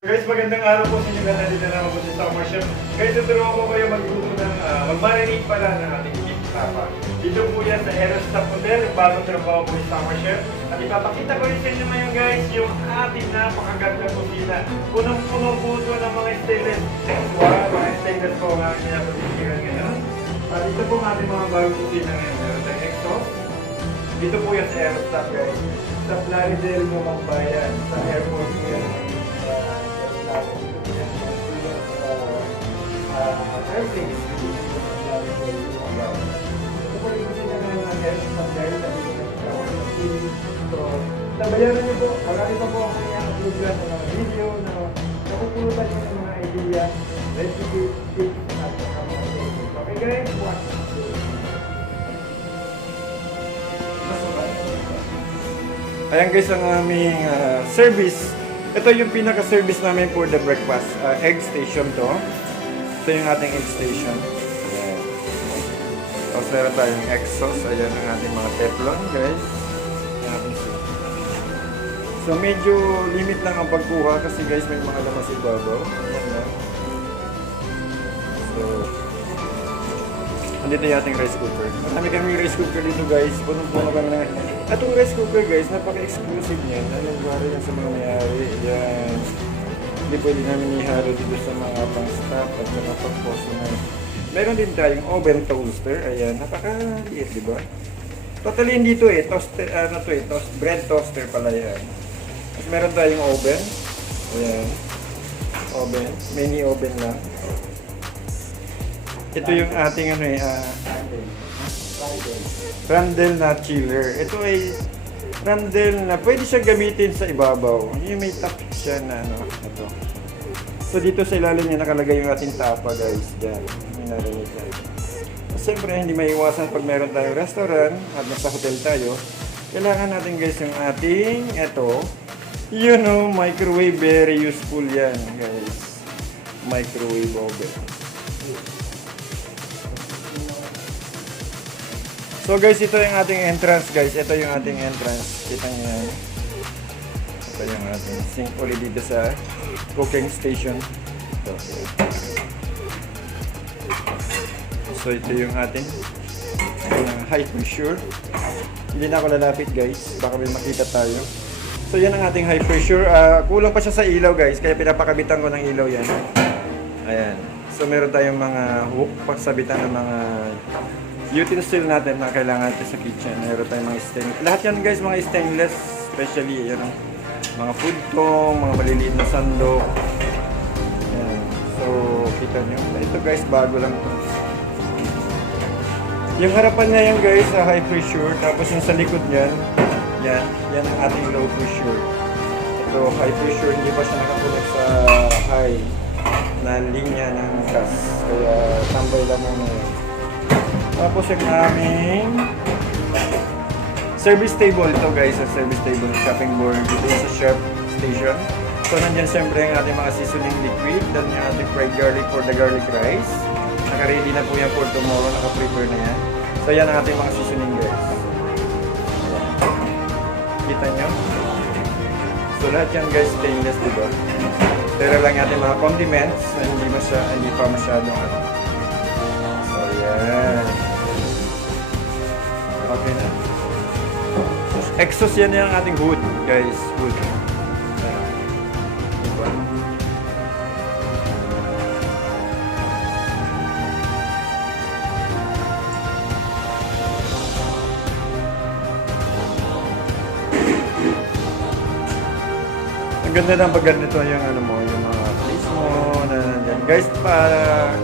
Guys, magandang araw po sa inyo na nandito naman po sa Summer Chef. Guys, tuturuan ko kayo magluto ng mag-marinate pala ng ating beef tapa. Dito po yan sa Aerostop Hotel, yung bagong trabaho po sa Summer Chef. At ipapakita ko rin sa inyo ngayon guys, yung ating napakaganda kusina. Punong-puno po ito ng mga stainless. Wow, mga stainless po ang aking pinapatitigan ngayon. At ito po ang ating mga bagong kusina ngayon. Meron tayong exhaust. Dito po yan sa Aerostop guys. Sa Plaridel, Mambayan, sa airport po yan. Nabayaran niyo po, marami pa po ang kanyang upload na mga video na napupulutan niyo ng mga idea, recipe, tips, at mga tips. Okay guys, watch. Ayan guys ang aming service. Ito yung pinaka-service namin for the breakfast. Egg station to. Ito yung ating egg station. Ayan. Tapos meron tayong egg sauce. Ayan ang ating mga teflon guys. Ayan. So medyo limit lang ang pagkuha kasi guys may mga lamas ibabaw. Ayan lang. So andito yung ating rice cooker. Marami kami rice cooker dito guys. Punong-puno kami na. Itong rice cooker guys, napaka-exclusive niyan. Anong bari yan sa mga may-ari. Yan. Hindi pwede namin ihalo dito sa mga pang-stop at saka pang-customer. Meron din tayong oven toaster. Ayan, napaka-liit, di ba? Totally hindi ito eh. Toaster, bread toaster pala yan. At meron tayong oven. Ayan. Oven. Mini oven lang. Ito yung ating Randel na chiller. Ito ay Randel na pwede siya gamitin sa ibabaw. Yung may top siya na ito. So dito sa ilalim niya nakalagay yung ating tapa guys. Diyan. May narinig tayo. Siyempre hindi maiwasan pag meron tayong restaurant at nasa hotel tayo. Kailangan natin guys yung ating microwave. Very useful yan guys. Microwave oven. So guys, ito yung ating entrance guys. Ito yung ating entrance. Kita nyo yan. Ito yung ating sink ulit dito sa cooking station. Ito. So ito yung ating high pressure. Hindi na ako lalapit guys. Baka may makita tayo. So yan ang ating high pressure. Kulang pa siya sa ilaw guys. Kaya pinapakabitan ko ng ilaw yan. Ayan. So meron tayong mga hook. Pagsabitan ng mga utensil natin na kailangan natin sa kitchen. Meron tayong mga stainless. Lahat yan guys, mga stainless. Especially, yan, mga food tong, mga maliliit na sandok. Yan. So, kita nyo. Ito guys, bago lang to. Yung harapan niya yan guys, sa high pressure. Tapos yung sa likod niyan, yan ang ating low pressure. Ito, high pressure, hindi pa siya nakakunik sa high na linya ng gas. Kaya, tambay lang muna yun. Tapos yung aming service table ito guys, sa service table, chopping board dito sa chef station. So nandyan siyempre ang ating mga seasoning liquid, dan yung ating fried garlic for the garlic rice. Naka-ready na po yan for tomorrow, naka-prepare na yan. So yan ang ating mga seasoning guys. Kita nyo? So lahat yan guys stainless, diba? Pero lang ating mga condiments na hindi pa masyadong So yan. Okay na. Exhaust yan yung ating hood, guys. Hood. Diba? Ang ganda ng pag ganito yung yung mga place mo na nandyan. Guys, para